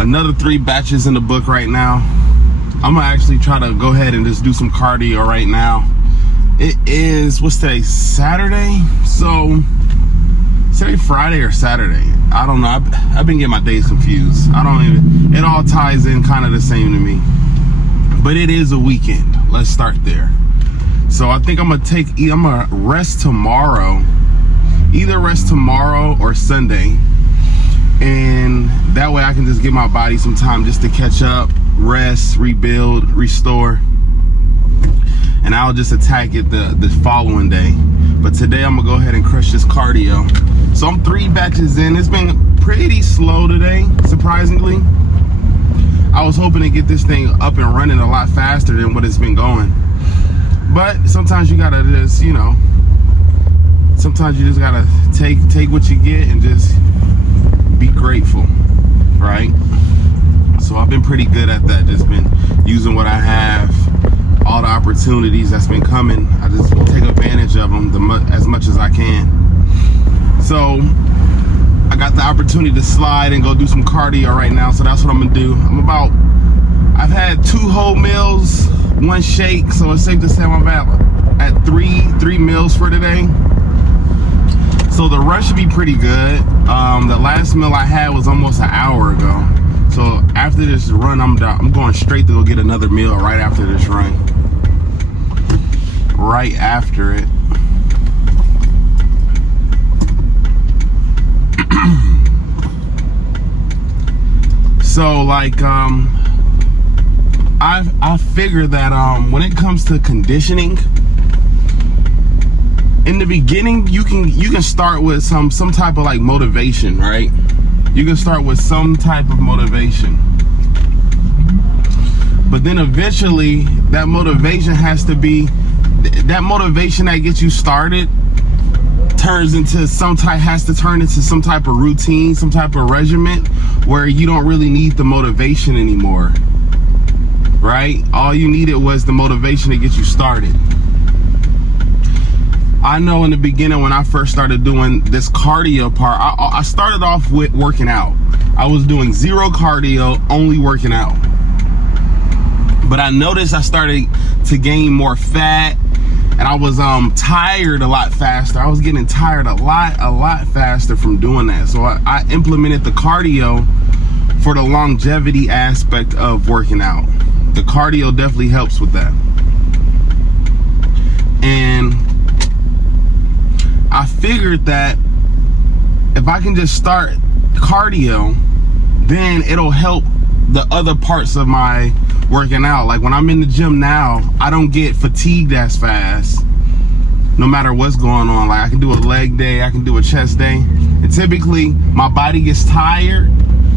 Another 3 batches in the book right now. I'm gonna actually try to go ahead and just do some cardio right now. It is, what's today, Saturday? So, today Friday or Saturday? I don't know, I've been getting my days confused. It all ties in kind of the same to me. But it is a weekend, let's start there. So I think I'm gonna rest tomorrow. Either rest tomorrow or Sunday. And that way I can just give my body some time just to catch up, rest, rebuild, restore. And I'll just attack it the following day. But today I'm gonna go ahead and crush this cardio. So I'm 3 batches in. It's been pretty slow today, surprisingly. I was hoping to get this thing up and running a lot faster than what it's been going. But sometimes you gotta just, sometimes you just gotta take what you get and just be grateful, right? So I've been pretty good at that. Just been using what I have, all the opportunities that's been coming. I just take advantage of them as much as I can. So I got the opportunity to slide and go do some cardio right now. So that's what I'm gonna do. I've had 2 whole meals, 1 shake. So it's safe to say I'm at 3 meals for today. So the run should be pretty good. The last meal I had was almost an hour ago. So after this run, I'm going straight to go get another meal right after this run. Right after it. So like, I figured that when it comes to conditioning, in the beginning, you can start with some type of like motivation, right? You can start with some type of motivation. But then eventually that motivation has to be, that motivation that gets you started has to turn into some type of routine, some type of regimen where you don't really need the motivation anymore, right? All you needed was the motivation to get you started. I know in the beginning when I first started doing this cardio part, I started off with working out. I was doing 0 cardio, only working out. But I noticed I started to gain more fat, and I was tired a lot faster. I was getting tired a lot faster from doing that. So I implemented the cardio for the longevity aspect of working out. The cardio definitely helps with that. And I figured that if I can just start cardio, then it'll help the other parts of my working out. Like when I'm in the gym now, I don't get fatigued as fast, no matter what's going on. Like I can do a leg day, I can do a chest day, and typically my body gets tired.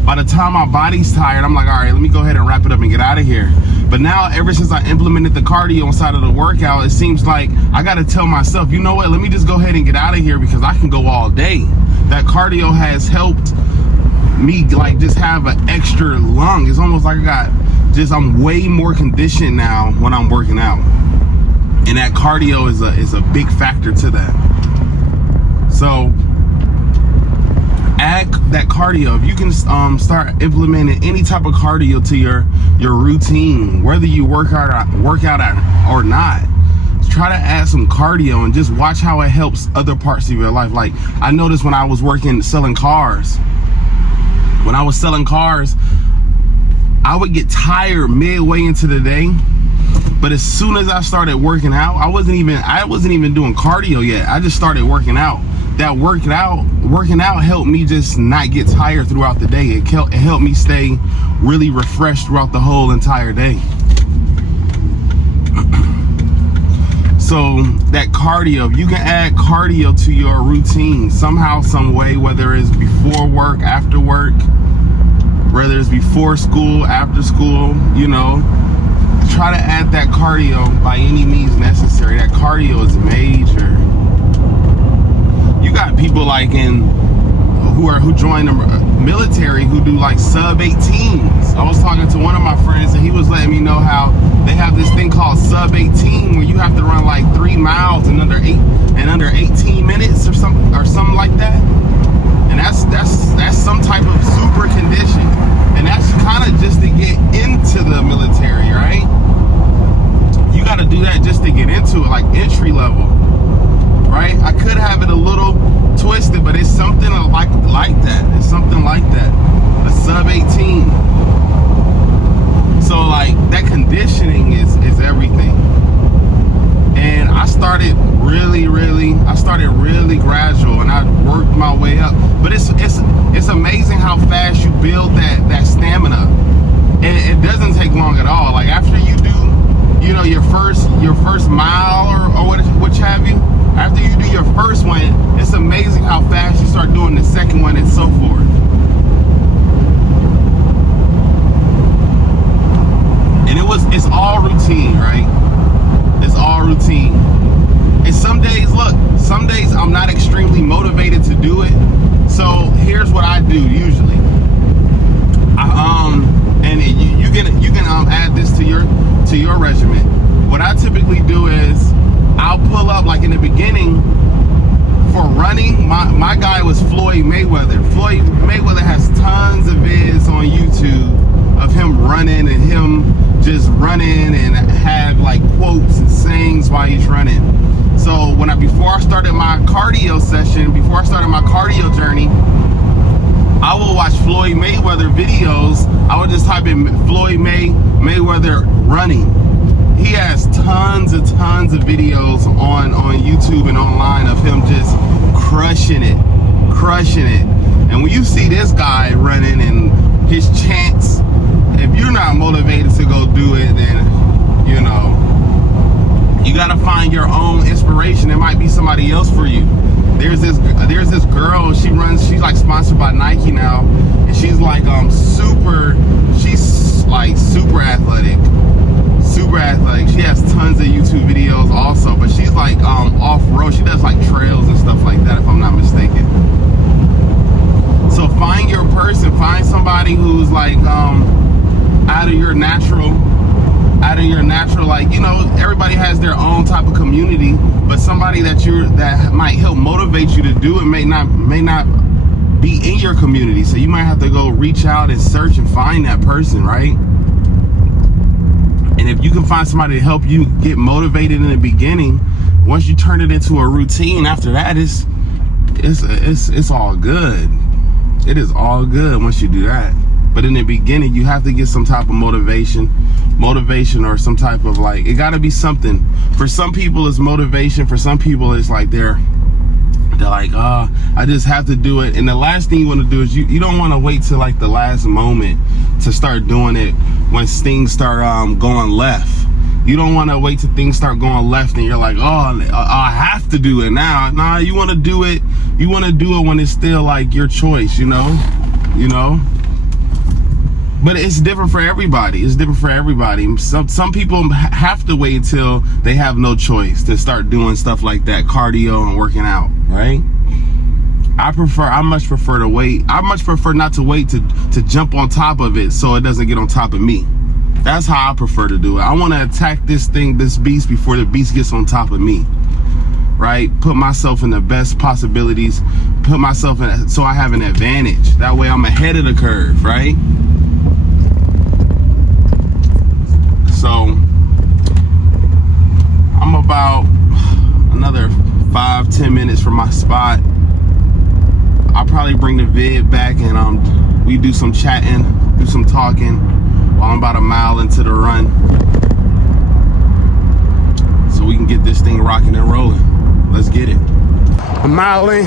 By the time my body's tired, I'm like, all right, let me go ahead and wrap it up and get out of here. But now, ever since I implemented the cardio inside of the workout, it seems like I gotta tell myself, you know what, let me just go ahead and get out of here because I can go all day. That cardio has helped me like just have an extra lung. It's almost like I'm way more conditioned now when I'm working out. And that cardio is a big factor to that. So add that cardio. If you can start implementing any type of cardio to your routine, whether you work out or not, try to add some cardio and just watch how it helps other parts of your life. Like I noticed when I was selling cars. When I was selling cars, I would get tired midway into the day. But as soon as I started working out, I wasn't even doing cardio yet. I just started working out. That working out helped me just not get tired throughout the day. It helped me stay really refreshed throughout the whole entire day. So that cardio, you can add cardio to your routine somehow, some way, whether it's before work, after work, whether it's before school, after school, try to add that cardio by any means necessary. That cardio is major. You got people like who join the military who do like sub 18s. I was talking to one of my friends and he was letting me know how they have this thing called sub 18 where you have to run like 3 miles in under 18 minutes or something like that. And that's some type of super condition. And that's entry level, right? I could have it a little twisted, but it's something like that. It's something like that. A sub 18. So like that conditioning is everything. And I started really gradual, and I worked my way up. But it's amazing how fast you build that stamina. And it doesn't take long at all. Like after you do, you know, your first mile or what have you, after you do your first one, it's amazing how fast you start doing the second one and so forth. And it's all routine, right? It's all routine. And some days I'm not extremely motivated to do it. So here's what I do usually. And you can add this to your regimen. What I typically do is I'll pull up, like in the beginning for running. My guy was Floyd Mayweather. Floyd Mayweather has tons of vids on YouTube of him running and him just running and have like quotes and sayings while he's running. So before I started my cardio session, before I started my cardio journey, I will watch Floyd Mayweather videos. I would just type in Floyd Mayweather running. He has tons of videos on YouTube and online of him just crushing it. And when you see this guy running and his chants, if you're not motivated to go do it, then you know you gotta find your own inspiration. It might be somebody else for you. There's this girl, she's like sponsored by Nike now, and she's like super athletic. She has tons of YouTube videos also, but she's like off-road. She does like trails and stuff like that, if I'm not mistaken. So find your person, find somebody who's like out of your natural, like, you know, everybody has their own type of community, but somebody that might help motivate you to do it may not be in your community. So you might have to go reach out and search and find that person, right? And if you can find somebody to help you get motivated in the beginning, once you turn it into a routine, after that it's all good. It is all good once you do that. But in the beginning, you have to get some type of motivation or some type of like, it gotta be something. For some people it's motivation, for some people it's like they're like, I just have to do it. And the last thing you want to do is you don't want to wait till like the last moment to start doing it when things start going left. You don't want to wait till things start going left and you're like, I have to do it now. Nah, you want to do it when it's still like your choice, you know. But it's different for everybody. Some people have to wait until they have no choice to start doing stuff like that, cardio and working out, right? I much prefer to wait. I much prefer not to wait to jump on top of it so it doesn't get on top of me. That's how I prefer to do it. I want to attack this beast before the beast gets on top of me, right? Put myself in the best possibilities, put myself in so I have an advantage. That way I'm ahead of the curve, right? So I'm about another 5-10 minutes from my spot. I'll probably bring the vid back and we do some chatting, do some talking while I'm about a mile into the run, so we can get this thing rocking and rolling. Let's get it. A mile in.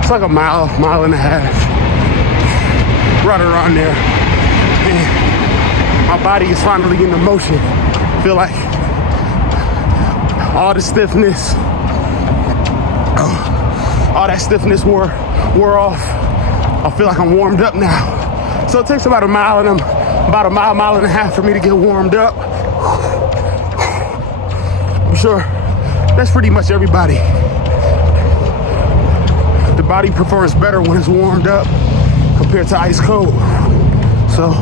It's like a mile and a half, right around there. And my body is finally getting motion. I feel like all the stiffness, all that stiffness wore off. I feel like I'm warmed up now. So it takes about a mile and a half for me to get warmed up. I'm sure that's pretty much everybody. The body performs better when it's warmed up compared to ice cold. So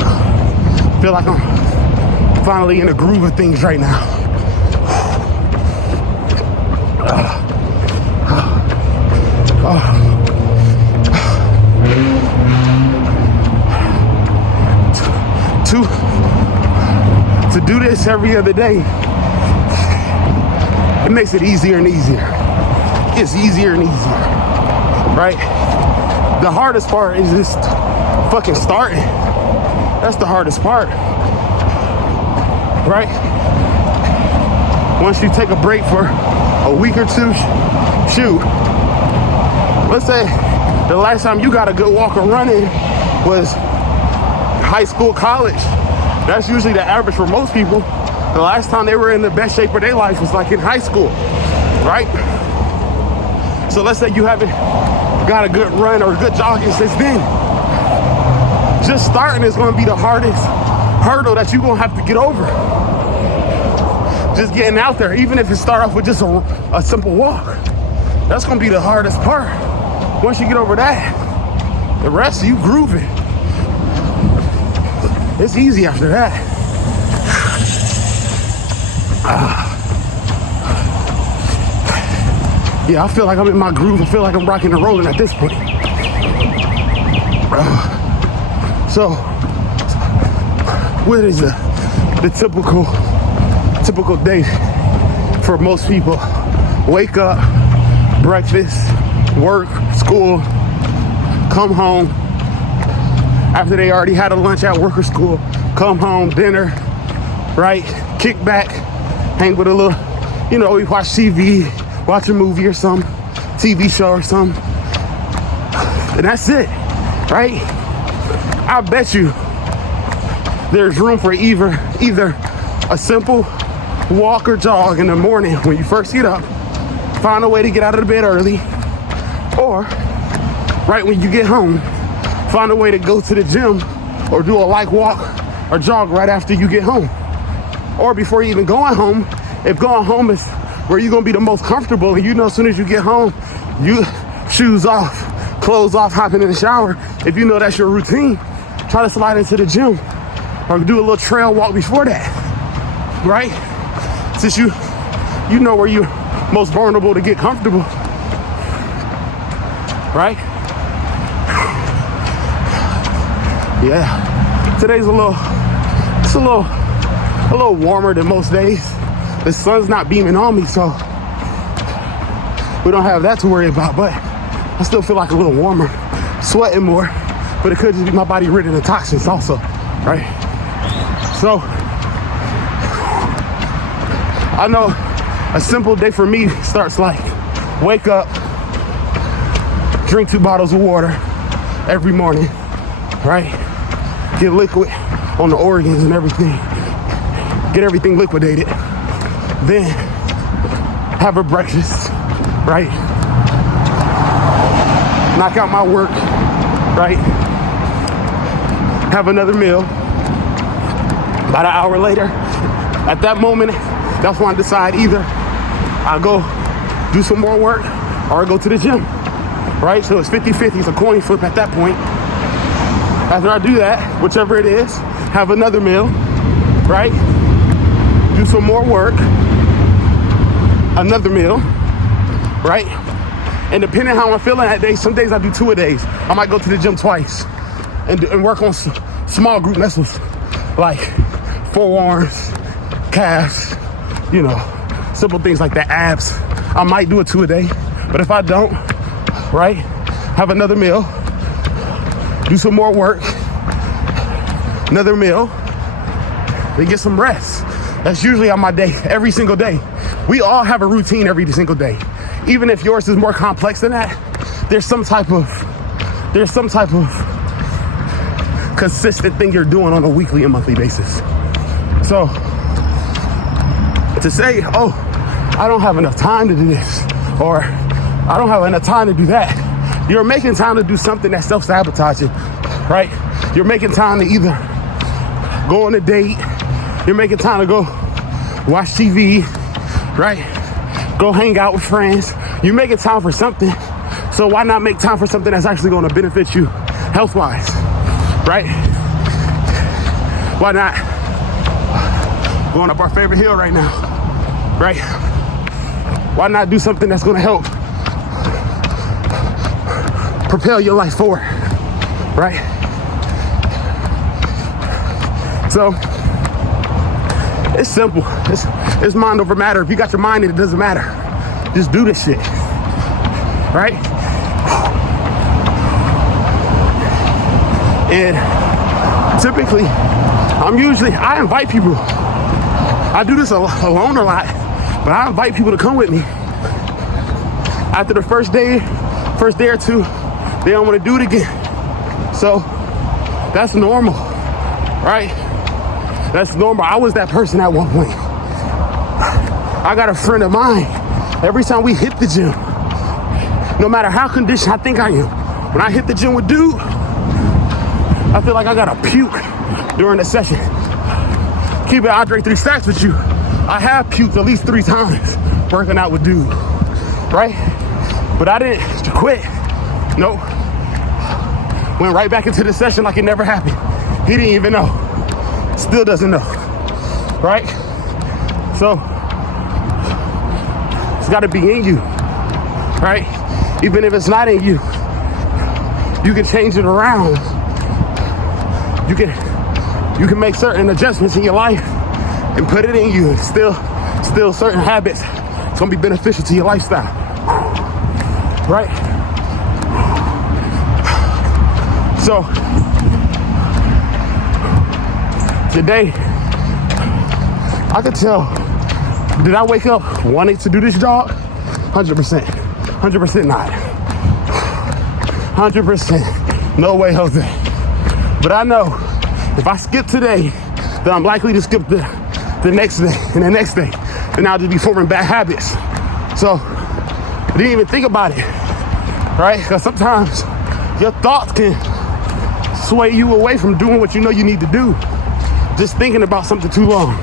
I feel like I'm finally in the groove of things right now. 2 to do this every other day, it makes it easier and easier. It's easier and easier, right? The hardest part is just fucking starting. That's the hardest part, right? Once you take a break for a week or two, shoot. Let's say the last time you got a good walk or run in was high school, college. That's usually the average for most people. The last time they were in the best shape of their life was like in high school, right? So let's say you haven't got a good run or a good jogging since then. Just starting is gonna be the hardest hurdle that you're gonna have to get over. Just getting out there, even if it start off with just a simple walk, that's gonna be the hardest part. Once you get over that, the rest of you grooving. It's easy after that. Yeah, I feel like I'm in my groove. I feel like I'm rocking and rolling at this point. So, what is the typical day for most people? Wake up, breakfast, work, school, come home. After they already had a lunch at work or school, come home, dinner, right? Kick back, hang with a little, we watch TV, watch a movie or some TV show or something. And that's it, right? I bet you there's room for either a simple walk or jog in the morning when you first get up, find a way to get out of the bed early, or right when you get home, find a way to go to the gym or do a light walk or jog right after you get home. Or before you even going home, if going home is where you're gonna be the most comfortable, and as soon as you get home, you shoes off, clothes off, hopping in the shower. If you know that's your routine, try to slide into the gym or do a little trail walk before that, right? Since you know where you're most vulnerable to get comfortable, right? Yeah, today's a little warmer than most days. The sun's not beaming on me, so we don't have that to worry about, but I still feel like a little warmer, sweating more, but it could just be my body rid of the toxins also, right? So, I know a simple day for me starts like, wake up, drink 2 bottles of water every morning, right? Get liquid on the organs and everything. Get everything liquidated. Then have a breakfast, right? Knock out my work, right? Have another meal. About an hour later, at that moment, that's when I decide either I go do some more work or I go to the gym, right? So it's 50-50, it's a coin flip at that point. After I do that, whichever it is, have another meal, right? Do some more work, another meal, right? And depending how I'm feeling that day, some days I do 2 a days. I might go to the gym twice and work on small group muscles like forearms, calves, simple things like that, abs. I might do it 2 a day, but if I don't, right, have another meal, do some more work, another meal, then get some rest. That's usually on my day, every single day. We all have a routine every single day. Even if yours is more complex than that, there's some type of consistent thing you're doing on a weekly and monthly basis. So to say, oh, I don't have enough time to do this, or I don't have enough time to do that, you're making time to do something that's self-sabotaging, right? You're making time to either go on a date, you're making time to go watch TV, right? Go hang out with friends. You're making time for something, so why not make time for something that's actually going to benefit you health-wise, right? Why not? Going up our favorite hill right now, right? Why not do something that's going to help propel your life forward, right? So It's simple. It's mind over matter. If you got your mind in it, doesn't matter. Just do this shit, right? And typically, I invite people. I do this alone a lot, but I invite people to come with me. After the first day or two, they don't want to do it again. So that's normal, right? That's normal. I was that person at one point. I got a friend of mine. Every time we hit the gym, no matter how conditioned I think I am, when I hit the gym with dude, I feel like I gotta puke during the session. Keep it Andre 3 Stacks with you. I have puked at least 3 times working out with dude, right? But I didn't quit. Nope. Went right back into the session like it never happened. He didn't even know. Still doesn't know, right? So it's gotta be in you, right? Even if it's not in you, you can change it around. You can make certain adjustments in your life and put it in you. And still certain habits. It's gonna be beneficial to your lifestyle, right? So today, I could tell. Did I wake up wanting to do this jog? 100%. 100% not. 100%. No way, Jose. But I know if I skip today, then I'm likely to skip the next day and the next day. And I'll just be forming bad habits. So I didn't even think about it, right? Because sometimes your thoughts can sway you away from doing what you know you need to do. Just thinking about something too long.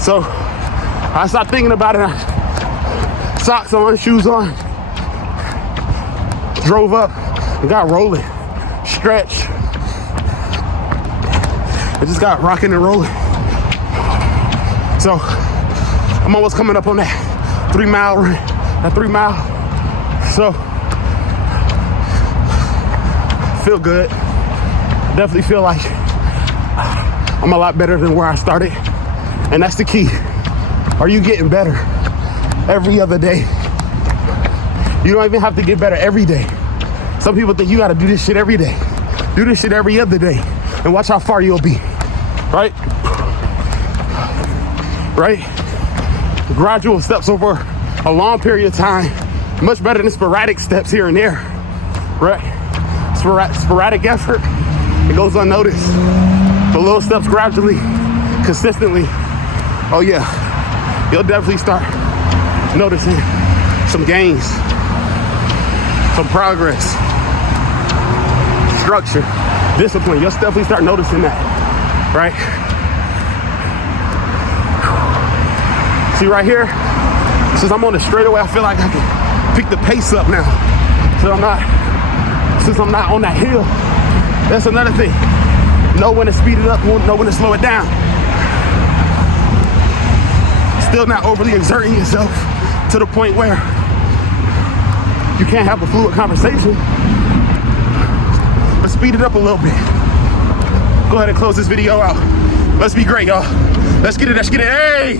So I stopped thinking about it. Socks on, shoes on. Drove up and got rolling. Stretch. I just got rocking and rolling. So I'm almost coming up on that 3 mile run. That 3 mile. So feel good. Definitely feel like I'm a lot better than where I started. And that's the key. Are you getting better every other day? You don't even have to get better every day. Some people think you gotta do this shit every day. Do this shit every other day and watch how far you'll be, right? Right? Gradual steps over a long period of time, much better than sporadic steps here and there, right? Sporadic effort, it goes unnoticed. But little steps gradually, consistently, oh yeah, you'll definitely start noticing some gains, some progress, structure, discipline. You'll definitely start noticing that, right? See right here, since I'm on the straightaway, I feel like I can pick the pace up now. Since I'm not on that hill. That's another thing. Know when to speed it up, know when to slow it down. Still not overly exerting yourself to the point where you can't have a fluid conversation. But speed it up a little bit. Go ahead and close this video out. Let's be great, y'all. Let's get it, hey!